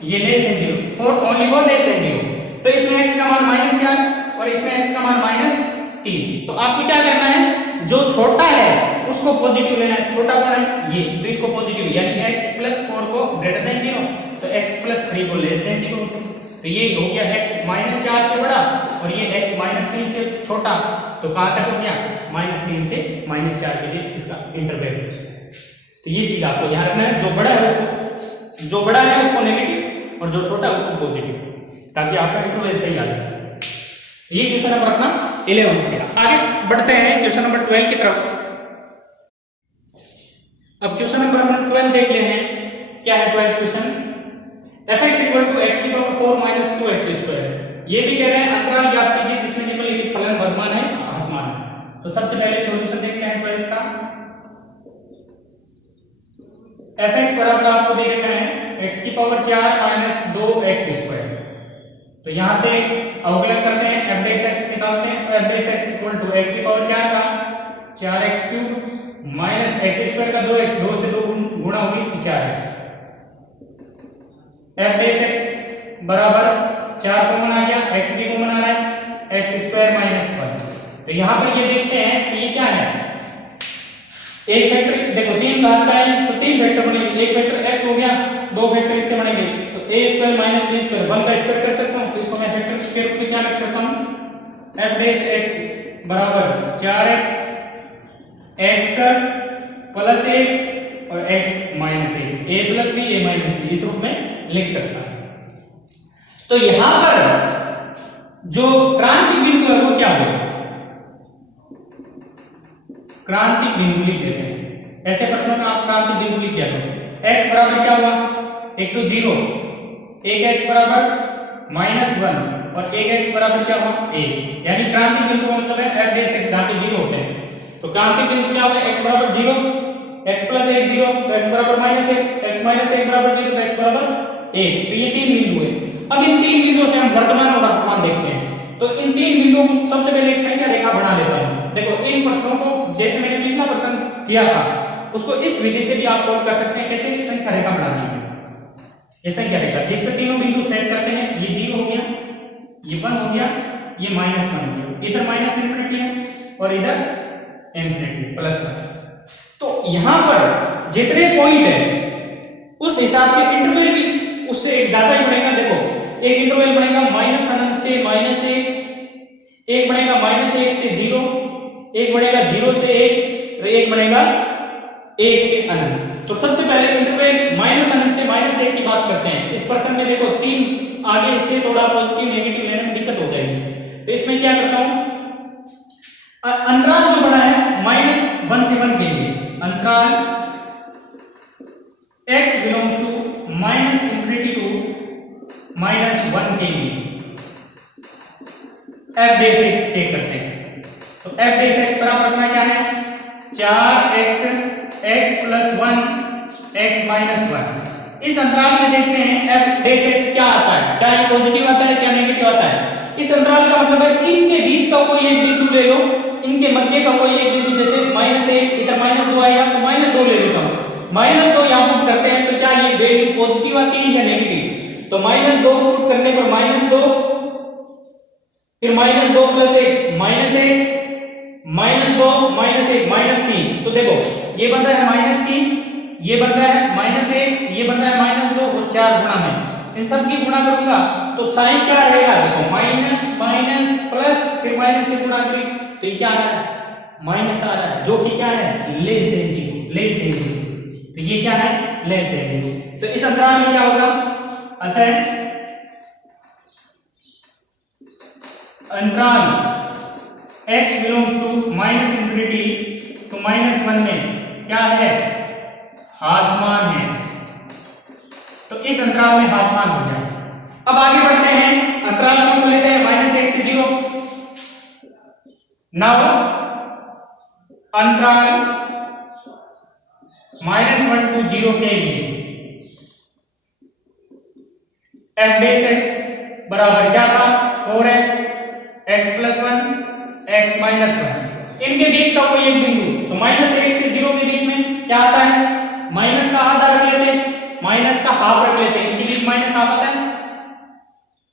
ये less than 0 for only for less than 0, तो इसमें x का मान -4 और इसमें x का मान -3। तो आपको क्या करना है, जो छोटा है उसको पॉजिटिव लेना है, छोटा कौन है ये, तो इसको पॉजिटिव यानी x प्लस 4 को ग्रेटर देन 0, तो x प्लस 3 को लेस देन 0, तो ये हो गया x -4 से बड़ा और ये x -3 से छोटा, तो कहां तक हो गया, -3 से -4 के बीच इसका इंटरवल। तो ये चीज आपको ध्यान रखना है, जो बड़ा है उसको नेगेटिव और जो छोटा है उसको पॉजिटिव, ताकि आपका इंटरवल सही आ जाए। ये क्वेश्चन नंबर अपना 11 हो गया। आगे बढ़ते हैं क्वेश्चन नंबर 12 की तरफ। अब क्वेश्चन नंबर 12 देख लेते हैं, क्या है 12 क्वेश्चन, fx = x⁴ - 2x²। ये भी कह रहे हैं अंतराल ज्ञात कीजिए जिसमें निम्नलिखित फलन वर्तमान है ह्रासमान है। तो सबसे पहले सॉल्यूशन देखते हैं 12th का। fx बराबर आपको दे रखा है x की पावर 4 माइनस 2x स्क्वायर। तो यहां से अवकलन करते हैं, f डैश x निकालते हैं। तो f dash x equal to x की पावर 4 का 4x cube minus x square का 2x, 2 से 2 गुणा होगी तो 4x। f डैश x बराबर 4 कॉमन आ गया, x भी कॉमन आ रहा है, x स्क्वायर माइनस 1। तो यहां पर ये देखते हैं कि ये क्या है, एक फैक्टर देखो 3 घात का है तो 3 फैक्टर बनेंगे, एक फैक्टर x हो गया, 2 फैक्टर इससे बनेंगे तो a square minus b square 1 का स्क्वायर कर सकता हूं। तो इसको मैं फैक्टर के रूप में क्या रख सकता हूं, f डैश x बराबर 4x x प्लस 1 और x minus 1, a plus b a minus b इस रूप में लिख सकता हूं। तो यहां पर जो क्रांतिक बिंदु है वो क्या होगा, क्रांतिक बिंदु लिख देते हैं। ऐसे प्रश्नों में आप क्रांतिक बिंदु लिख दिया करो। x बराबर क्या हुआ, एक तो 0, एक x बराबर माइनस 1 और एक x बराबर क्या हुआ a, यानी क्रांतिक बिंदु का मतलब है f डैश x जहां पे 0 होते हैं। तो क्रांतिक बिंदु क्या होगा, x बराबर 0, x प्लस 1 0, तो x बराबर माइनस 1, x माइनस 1 बराबर 0, तो x बराबर 1। तो ये 3 बिंदु है। अब इन 3 बिंदुओं से हम वर्तमान और आसमान देखते हैं। तो इन 3 बिंदुओं को सबसे पहले एक संख्या रेखा बना लेता हूं। देखो इन प्रश्नों को जैसे मैंने पिछला प्रश्न किया था उसको इस विधि से भी आप सॉल्व कर सकते हैं। कैसे, संख्या रेखा बनानी है, ये संख्या रेखा जिस पे तीनों बिंदु सेट करते हैं, ये 0 हो गया, ये 1 हो गया, ये माइनस 1 हो गया, इधर माइनस इंफिनिटी है और इधर इंफिनिटी प्लस 1। तो यहां पर जितने पॉइंट है उस हिसाब से इंटरवल भी उससे एक ज्यादा ही बनेगा। देखो एक इंटरवल बनेगा माइनस अनंत से माइनस 1, एक बनेगा माइनस 1 से 0, एक बनेगा 0 से 1 और एक बनेगा 1 से अनंत। तो सबसे पहले इंटरवल माइनस अनंत से माइनस 1 की बात करते हैं। इस प्रश्न में देखो 3 आगे इसके थोड़ा पॉजिटिव नेगेटिव लेने में दिक्कत हो जाएगी। तो इसमें क्या करता हूं, अंतराल जो बना है माइनस 1 से 1 के लिए, अंतराल x belongs to minus infinity to minus 1 के लिए f डैश x चेक करते हैं। तो f डैश x बराबर अपना क्या है, 4x x plus 1 x minus 1। इस अंतराल में देखते हैं f डैश x क्या आता है, क्या ये पॉजिटिव आता है क्या नेगेटिव आता है। इस अंतराल का मतलब है इनके बीच का कोई एक बिंदु ले लो, इनके मध्य का कोई एक बिंदु, जैसे -1 इधर -2 आएगा तो -2 ले लेता हूं। -2 यहां पुट करते हैं तो क्या ये वैल्यू पॉजिटिव आती है या नेगेटिव। तो -2 पुट करने पर -2, फिर -2 प्लस 1 -1, -2 -1 -3। तो देखो ये बन रहा है -3, ये बन रहा है -1, ये बन रहा है -2 और 4 गुणा में इन सब की गुणा करूंगा तो साइन क्या रहेगा, देखो माइनस माइनस प्लस फिर माइनस से गुणा करें तो ये क्या आ रहा है, माइनस आ रहा है, जो कि क्या है लेस देन 0, लेस देन 0। तो ये क्या है, लेस देन 0। तो इस अंतराल में क्या होगा, अतः अंतराल x belongs to minus infinity to minus 1 में क्या है, हासमान है। तो इस अंतराल में हासमान हो गया। अब आगे बढ़ते हैं, अंतराल कौन सा लेते हैं, -1 से 0। नाउ अंतराल -1 to 0 के लिए f डैश x बराबर क्या था, 4x x plus 1 x minus 1। इनके बीच का कोई एक बिंदु, तो -1 से 0 के बीच में क्या आता है, माइनस का आधा रख लेते हैं, माइनस का हाफ रख लेते हैं। इनके बीच माइनस हाफ आता है,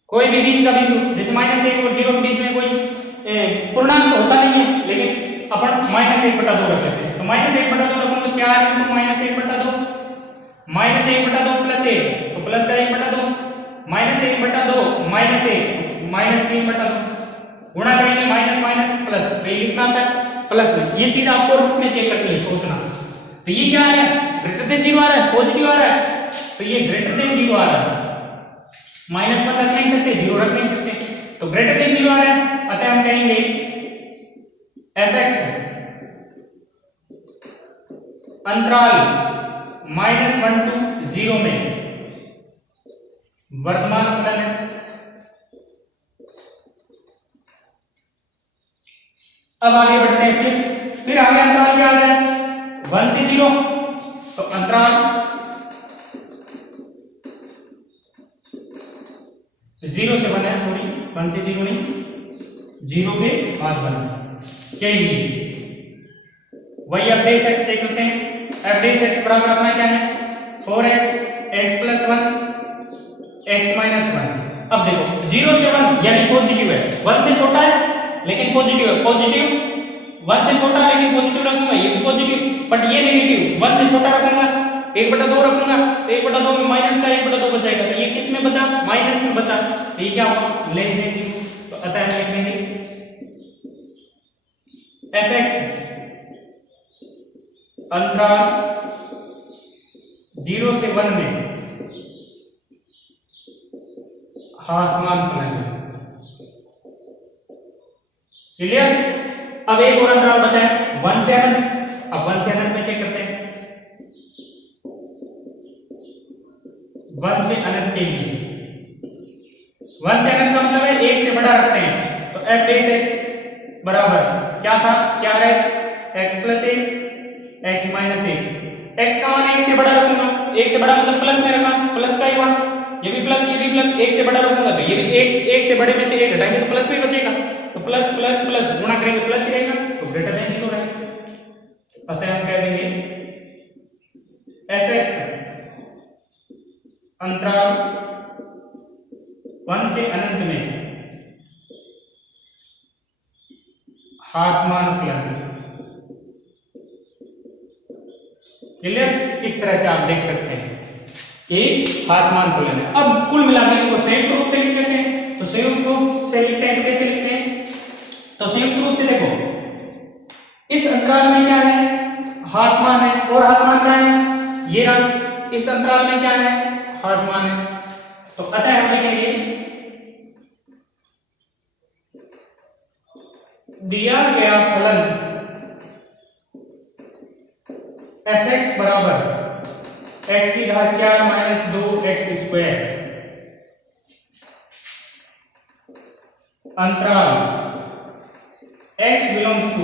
कोई भी बीच का बिंदु जैसे -1 और 0 के बीच में कोई पूर्णांक होता नहीं है, लेकिन अपन -1/2 रख लेते हैं। तो -1/2 रखूंगा 4 × -1/2, -1/2 प्लस 1 तो प्लस का 1/2, -1/2 -1 -3/2 गुणा करेंगे माइनस माइनस प्लस, तो ये किसका आता है प्लस में। ये चीज आपको रूप में चेक करनी है, सोचना। तो ये क्या है, ग्रेटर देन 0 आ रहा है, पॉजिटिव आ रहा है, तो ये ग्रेटर देन 0 आ रहा है, माइनस पर रख नहीं सकते, 0 रख नहीं सकते, तो ग्रेटर देन 0 आ रहा है। अतः हम कहेंगे fx अंतराल -1 to 0 में वर्तमान फलन है। अब आगे बढ़ते हैं, फिर आगे अंतराल क्या आ रहा है 1 से 0, तो अंतराल 0 से 1 है, सॉरी 1 से 0 नहीं, 0 के बाद 1 के लिए वही अब बेस x देख लेते हैं। f बेस x बराबर अपना क्या है 4x x plus 1 x minus 1। अब देखो 0 से 1 यानी पॉजिटिव है, 1 से छोटा है लेकिन पॉजिटिव है, पॉजिटिव 1 से छोटा है लेकिन पॉजिटिव रखूंगा, ये भी पॉजिटिव, बट ये नेगेटिव, 1 से छोटा रखूंगा 1/2 रखूंगा, तो 1/2 में माइनस का 1/2 बचेगा, तो ये किस में बचा माइनस में बचा, तो ये क्या होगा लिख देंगे, तो अतः लिख देंगे fx अंतराल 0 से 1 में हासमान फलन। क्लियर। अब एक और अंतराल बचा है 1 से अनंत। अब 1 से अनंत में चेक करते हैं, 1 से अनंत के लिए 1 से अनंत का मतलब है 1 से बड़ा रखते हैं, तो f बेस x बराबर क्या था 4x x plus 1 x minus 1, x का मान 1 से बड़ा रखूंगा, 1 से बड़ा मतलब प्लस में रखा, प्लस का ही मान, ये भी प्लस 1 से बड़ा रखूंगा, तो ये भी 1 से बड़े में से 1 घटाएंगे तो प्लस में बचेगा, तो प्लस प्लस प्लस गुणा करेंगे प्लस ही रहेगा, तो ग्रेटर देन 0 रहेगा। अतः हम कह देंगे fx अंतराल 1 से अनंत में हासमान फलन। क्लियर। इस तरह से आप देख सकते हैं कि हासमान फलन है। अब कुल मिलाकर इनको संयुक्त रूप से लिख लेते हैं, तो संयुक्त रूप से लिखते हैं तो कैसे लिखते हैं, तो संयुक्त रूप से देखो इस अंतराल में क्या है हासमान है, और हासमान क्या है ये रहा, इस अंतराल में क्या है हासमान है, तो अतः हम लिखेंगे दिया गया फलन fx बराबर x की घात 4 माइनस 2x स्क्वायर अंतराल x बिलोंग्स टू,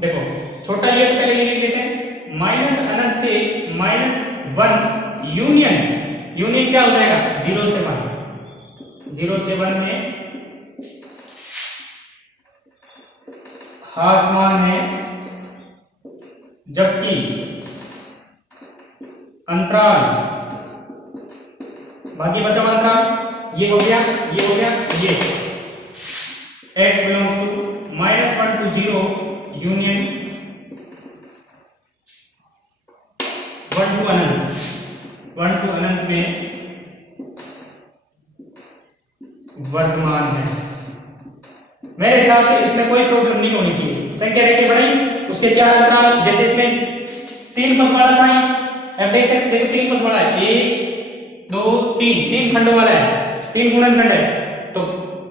देखो छोटा ये पहले ये लिख लेते हैं माइनस अनंत से -1 यूनियन क्या हो जाएगा 0 से 1, 0 से 1 में हासमान है, जबकि अंतराल बाकी बचा हुआ अंतराल ये हो गया ये x belongs to -1 to 0 union 1 to अनंत में वर्तमान है। मेरे हिसाब से इसमें कोई प्रॉब्लम नहीं होनी चाहिए, संख्या रेखा बढ़ाई उसके 4 अंतराल, जैसे इसमें 3 पद वाला था f बेस x देखो 3 पद वाला है 1 2 3 खंडों वाला है, 3 गुणनखंड है, तो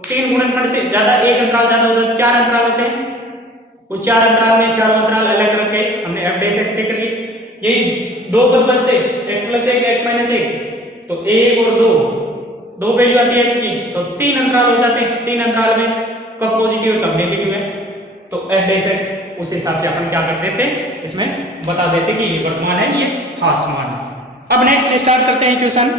3 गुणनखंड से ज्यादा एक अंतराल ज्यादा होता है, 4 अंतराल होते हैं, उस 4 अंतराल में चारों अंतराल अलग रखे हमने f बेस x से कर लिए, यही 2 पद बचते x प्लस 1 x माइनस 1, तो 1 और 2 वैल्यू आती है x की, तो 3 अंतराल हो जाते हैं, 3 अंतराल में कब पॉजिटिव है कब नेगेटिव है, तो f बेस x उस हिसाब से अपन क्या करते थे इसमें बता देते कि ये वर्तमान है ये हासमान। अब नेक्स्ट स्टार्ट करते हैं क्वेश्चन।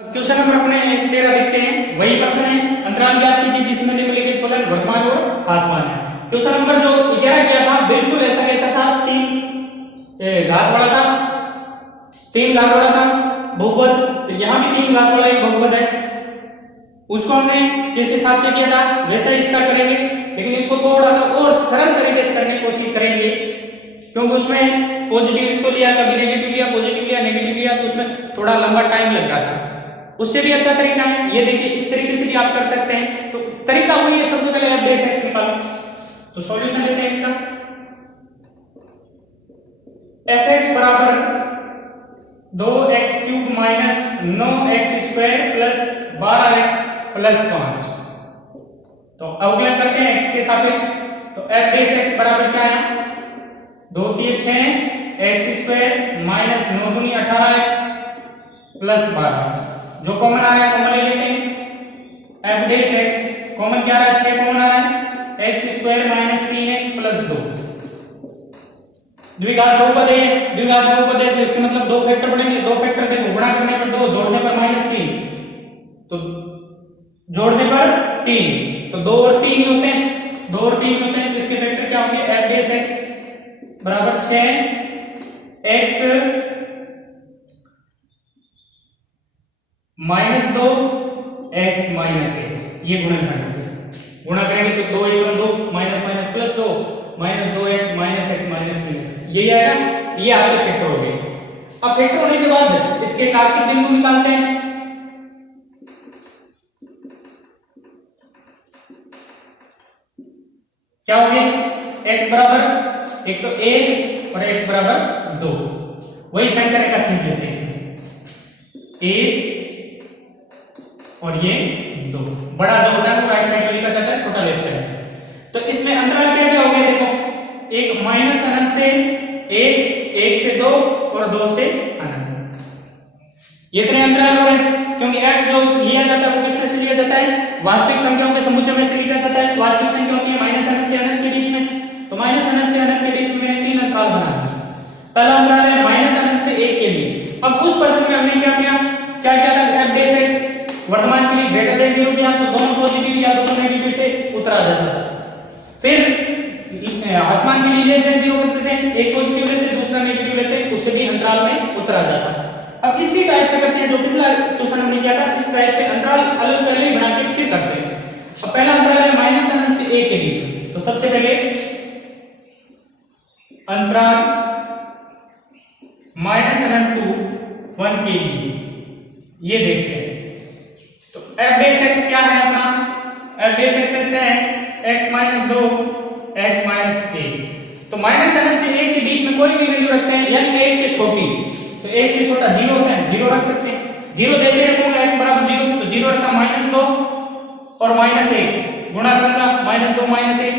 क्वेश्चन नंबर अपने 13 देखते हैं, वही प्रश्न है अंतराल ज्ञात कीजिए जिसमें निम्नलिखित फलन वर्तमान और हासमान है। क्वेश्चन नंबर जो 11 किया था बिल्कुल ऐसा कैसा था, 3 घात वाला था बहुपद, तो यहाँ भी 3 घात वाला एक बहुपद है, उसको हमने किस हिसाब से किया था वैसा इसका करेंगे, लेकिन इसको थोड़ा सा और सरल तरीके से करने की कोशिश करेंगे, क्योंकि उसमें पॉजिटिव इसको लिया कभी नेगेटिव लिया, पॉजिटिव लिया नेगेटिव लिया, तो उसमें थोड़ा लंबा टाइम लग रहा था। उससे भी अच्छा तरीका है ये, देखिए इस तरीके से भी आप कर सकते हैं, तो तरीका वही है, सबसे पहले f बेस x निकालो, तो सॉल्यूशन लेते हैं इसका fx बराबर 2x cube minus 9x square plus 12x plus 5, तो अवकलन करते हैं x के सापेक्ष, तो f बेस x बराबर क्या है 2 3 6 x स्क्वायर माइनस 9 दूनी 18x प्लस 12, जो कॉमन आ रहा है कॉमन ले लेते हैं, f बेस x कॉमन क्या आ रहा है 6 कॉमन आ रहा है x square minus 3x plus 2। द्विघात बहुपद है, द्विघात बहुपद है तो इसका मतलब दो फैक्टर बनेंगे, दो फैक्टर देखो गुणा करने पर 2, जोड़ने पर -3, तो जोड़ने पर 3, तो 2 और 3 ही होते हैं, 2 और 3 होते हैं, तो इसके फैक्टर क्या होंगे, f डैश x बराबर 6x -2 x -1, ये गुणनखंड है। गुणा करेंगे तो 2 × 2 minus minus plus 2 -2x -x -3x, यही आएगा, ये आपके फैक्टर हो गए। अब फैक्टर होने के बाद इसके कार्तिक बिंदु निकालते हैं। क्या हो गया, x बराबर एक तो 1 और x बराबर 2, वही संख्या रेखा खींच लेते हैं इसमें, 1 और ये 2, बड़ा जो होता है वो राइट साइड में लिखा जाता है, छोटा लेफ्ट साइड। तो इसमें अंतराल क्या क्या हो गया, देखो एक -अनंत से 1, 1 से 2 और 2 से अनंत, ये इतने अंतराल हो रहे हैं, क्योंकि x जो लिया जाता है वो किसमें से लिया जाता है, वास्तविक संख्याओं के समुच्चय में से लिया जाता है। वास्तविक संख्या होती है -अनंत से अनंत के बीच में, तो -अनंत से अनंत के बीच में मैंने 3 अंतराल बना दिए। पहला अंतराल है -अनंत से 1 के लिए। अब उस प्रश्न में हमने क्या किया था, f डैश x वर्तमान के लिए ग्रेटर देन 0 किया, तो दोनों पॉजिटिव या दोनों नेगेटिव से उतरा जाता था। फिर आसमान के लिए लेस देन 0 करते थे, एक पॉजिटिव लेते दूसरा नेगेटिव लेते, उससे भी अंतराल में उतरा जाता। अब इसी टाइप से करते हैं जो पिछला क्वेश्चन हमने किया था, इस टाइप से अंतराल अलग पहले ही बना के फिर करते हैं। अब पहला अंतराल है -अनंत से 1 के बीच, तो सबसे पहले अंतराल -अनंत टू 1 के लिए ये देखते हैं। तो f डैश x क्या है अपना, f डैश x है x -2 x -1, तो -अनंत से 1 के बीच में कोई भी वैल्यू रखते हैं, यानी 1 से छोटी, तो 1 से छोटा 0 होता है, 0 रख सकते हैं। 0 जैसे रखूंगा x बराबर 0, तो 0 रखा -2 और -1, गुणा करूंगा -2 -1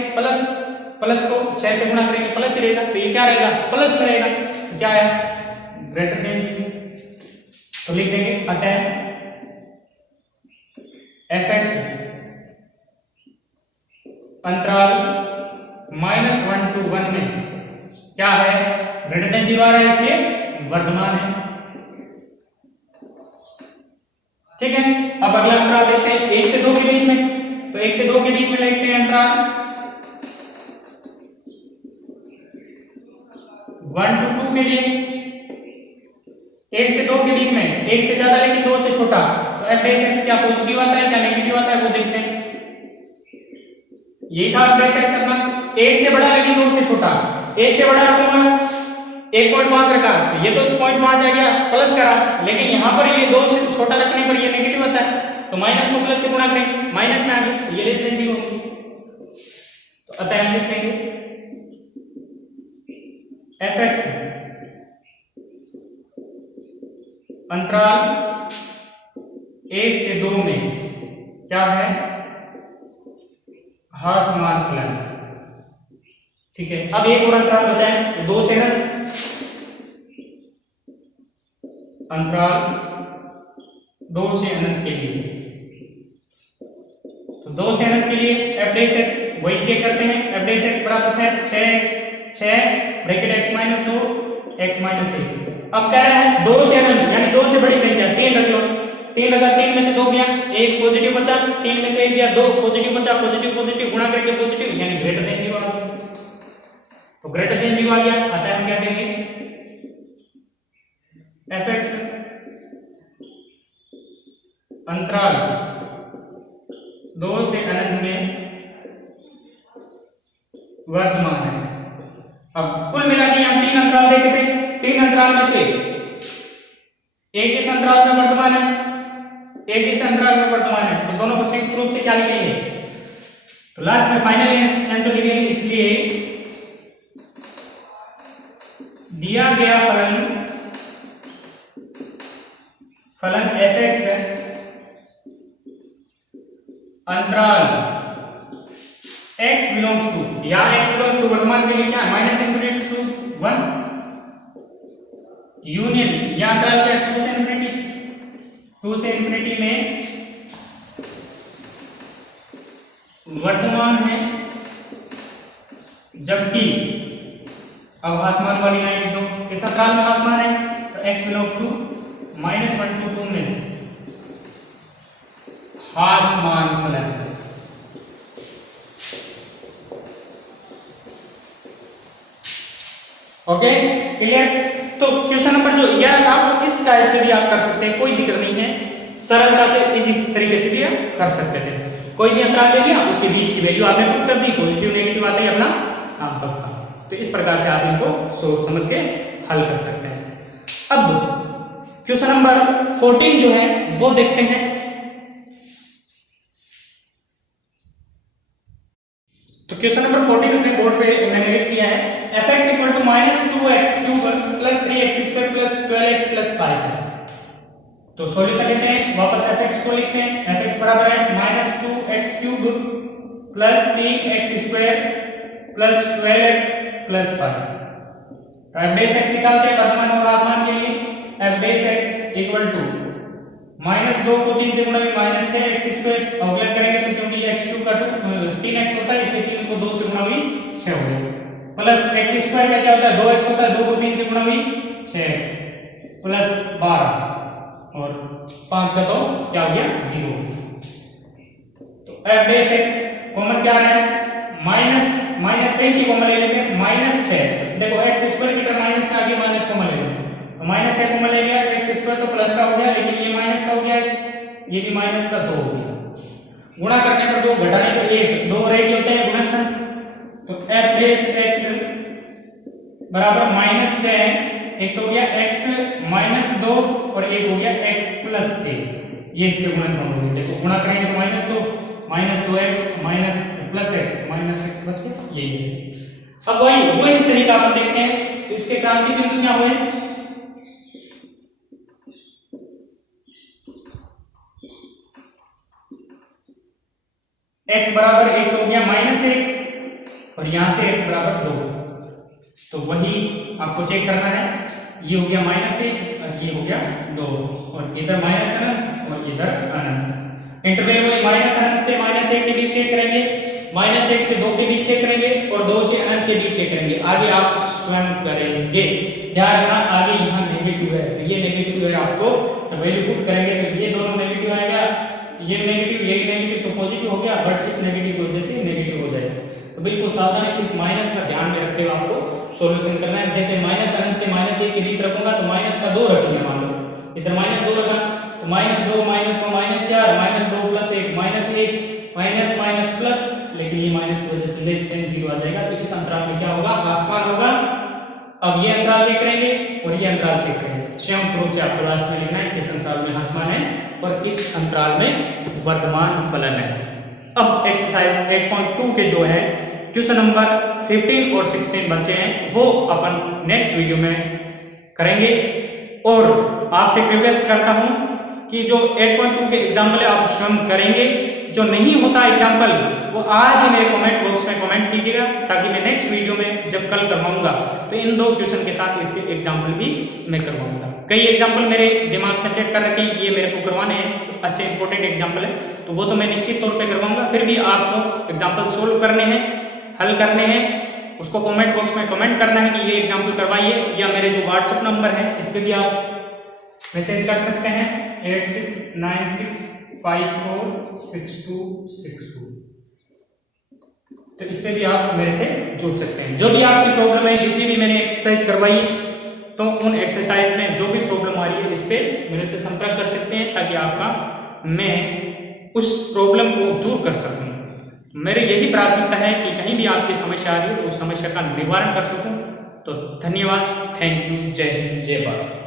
प्लस को 6 से गुणा करेंगे प्लस ही रहेगा, तो ये क्या रहेगा, प्लस में रहेगा, तो क्या है ग्रेटर देन, तो लिख देंगे अतः fx अंतराल -1 to 1 में क्या है, ग्रेटर देन 0 आ रहा है, इसलिए वर्तमान है। ठीक है, अब अगला अंतराल देखते हैं 1 से 2 के बीच में, तो 1 से 2 के बीच में लिखते हैं अंतराल 1 to 2 के लिए। 1 से 2 के बीच में 1 से ज्यादा लेकिन 2 से छोटा, तो f डैश x क्या पॉजिटिव आता है क्या नेगेटिव आता है वो देखते हैं। यही था f डैश x अपना, 1 से बड़ा लेकिन 2 से छोटा, 1 से बड़ा रखूंगा 1.5 रखा, ये तो 0.5 आ गया प्लस करा, लेकिन यहाँ पर ये 2 से छोटा रखने पर ये नेगेटिव आता है, तो माइनस को प्लस से गुणा करें, माइनस में आ गया, तो ये लेस देन 0, तो अतः हम लिख देंगे fx अंतराल 1 से 2 में क्या है, ह्रासमान फलन। ठीक है, अब एक और अंतराल बचा है, 2 से अनंत, अंतराल 2 से अनंत के लिए, तो 2 से अनंत के लिए f डैश x वही चेक करते हैं, f डैश x बराबर है 6x 6 ब्रैकेट x -2 x -1। अब कह रहा है 2 से अनंत यानी 2 से बड़ी संख्या 3 रख लो, 3 लगा, 3 में से 2 गया, 1 पॉजिटिव बचा, 3 में से 1 गया, 2 पॉजिटिव बचा, पॉजिटिव पॉजिटिव गुणा करके पॉजिटिव यानी ग्रेटर देन 0 आ गया, तो ग्रेटर देन 0 आ गया, अतः हम क्या देंगे fx अंतराल 2 से अनंत में वर्तमान है। अब कुल मिला के हम 3 अंतराल देखे थे, 3 अंतराल में से एक इस अंतराल में वर्तमान है, एक इस अंतराल में वर्तमान है, तो दोनों को संयुक्त रूप से क्या लिखेंगे, तो लास्ट में फाइनल आंसर लिखेंगे। इसलिए दिया गया फलन fx अंतराल x बिलोंग्स टू, या x बिलोंग्स टू वर्तमान के लिए क्या है -∞ to 1 यूनियन, या अंतराल क्या 2 से इंफिनिटी में वर्तमान है जबकि अब हासमान वाली लाइन लिख दो, किस अंतराल में हासमान है, तो x बिलोंग्स टू -1 to 2 में हासमान फलन। Okay clear. तो क्वेश्चन नंबर जो 11 था वो इस टाइप से भी आप कर सकते हैं, कोई दिक्कत नहीं है, सरलता से इस तरीके से भी आप कर सकते थे। कोई भी अंतराल ले लिया, उसके बीच की वैल्यू आपने पुट कर दी, पॉजिटिव नेगेटिव आते ही अपना काम पक्का। तो इस प्रकार से आप इनको सोच समझ के हल कर सकते हैं। अब क्वेश्चन नंबर 14 जो है वो देखते हैं। तो क्वेश्चन नंबर 14 अपने बोर्ड पे मैंने लिख दिया है, fx equal to -2x³ plus 3x² plus 12x plus 5 है। तो सॉल्यूशन लेते हैं, वापस fx को लिखते हैं, fx बराबर है -2x³ plus 3x² plus 12x plus 5। तो f डैश x निकालते हैं वर्तमान और आसमान के लिए, f dash x equal to -2 को 3 से गुणा में -6x², अवकलन करेंगे तो क्योंकि x³ का 3x होता है इसलिए 3 को 2 से गुणा हुई 6 हो गया, प्लस x² का क्या होता है 2x होता है, 2 को 3 से गुणा हुई 6x प्लस 12 और 5 का तो क्या हो गया 0। तो f डैश x कॉमन क्या है, माइनस की कॉमन ले लेते हैं, -6। देखो x² की तरह माइनस का आगे माइनस कॉमन ले लेंगे, तो -6 कॉमन ले लिया, x² तो प्लस का हो गया, लेकिन ये माइनस का हो गया x, ये भी माइनस का 2 हो गया। गुणा करने पर 2, घटाने पर 1, 2 रेखी होते हैं गुणनखंड। तो f डैश x बराबर -6 है, एक तो हो गया x -2 और एक हो गया x प्लस 1, ये इसके गुणनखंड हो गए। देखो गुणा करेंगे तो -2x प्लस x बच गया, यही है। अब वही तरीका अपन देखते हैं। तो इसके क्रांति बिंदु क्या हुए, x बराबर 1 तो हो गया -1 और यहां से x बराबर 2, तो वही आपको चेक करना है, ये हो गया -1 और ये हो गया 2 और इधर माइनस अनंत और इधर अनंत। इंटरवल वही -अनंत से -1 के बीच चेक करेंगे, -1 से 2 के बीच चेक करेंगे और 2 से अनंत के बीच चेक करेंगे। आगे आप स्वयं करेंगे, ध्यान रखना आगे यहाँ नेगेटिव है तो ये नेगेटिव है, आपको तो वैल्यू पुट करेंगे तो ये दोनों नेगेटिव आएगा, ये नेगेटिव यही नेगेटिव तो पॉजिटिव हो गया, बट इस नेगेटिव की वजह से नेगेटिव हो जाएगा। तो बिल्कुल सावधानी से इस माइनस का ध्यान में रखते हुए आपको सॉल्यूशन करना है। जैसे माइनस अनंत से -1 के बीच रखूंगा तो माइनस का 2 रख लिया, मान लो इधर -2 रखा तो -2 -4 -2 प्लस 1 -1 प्लस, लेकिन ये माइनस की वजह से लेस देन 0 आ जाएगा। तो इस अंतराल में क्या होगा, हासमान होगा। अब ये अंतराल चेक करेंगे और ये अंतराल चेक करेंगे, संयुक्त रूप से आपको लास्ट में लिखना है किस अंतराल में हासमान है और किस अंतराल में वर्तमान फलन है। अब एक्सरसाइज 8.2 के जो है क्वेश्चन नंबर 15 और 16 बच्चे हैं वो अपन नेक्स्ट वीडियो में करेंगे। और आपसे रिक्वेस्ट करता हूं कि जो 8.2 के एग्जाम्पल है आप स्वयं करेंगे, जो नहीं होता एग्जाम्पल वो आज ही मेरे कमेंट बॉक्स में कमेंट कीजिएगा, ताकि मैं नेक्स्ट वीडियो में जब कल करवाऊंगा तो इन 2 क्वेश्चन के साथ इसके एग्जाम्पल भी मैं करवाऊंगा। कई एग्जाम्पल मेरे दिमाग में सेट कर रखे, ये मेरे को करवाने हैं, अच्छे इंपॉर्टेंट एग्जाम्पल है, तो वो तो मैं निश्चित तौर पे करवाऊंगा। फिर भी आपको एग्जाम्पल सोल्व करने हैं, हल करने हैं, उसको कमेंट बॉक्स में कमेंट करना है कि ये एग्जाम्पल करवाइए, या मेरे जो व्हाट्सएप नंबर है इस पर भी आप मैसेज कर सकते हैं 8696546262। तो इस पे भी आप मेरे से जुड़ सकते हैं। जो भी आपकी प्रॉब्लम है, जितनी भी मैंने एक्सरसाइज करवाई तो उन एक्सरसाइज में जो भी प्रॉब्लम आ रही है इस पे मेरे से संपर्क कर सकते हैं, ताकि आपका मैं उस प्रॉब्लम को दूर कर सकूं। मेरी यही प्राथमिकता है कि कहीं भी आपकी समस्या आ रही है तो उस समस्या का निवारण कर सकूं। तो धन्यवाद, थैंक यू, जय हिंद, जय भारत।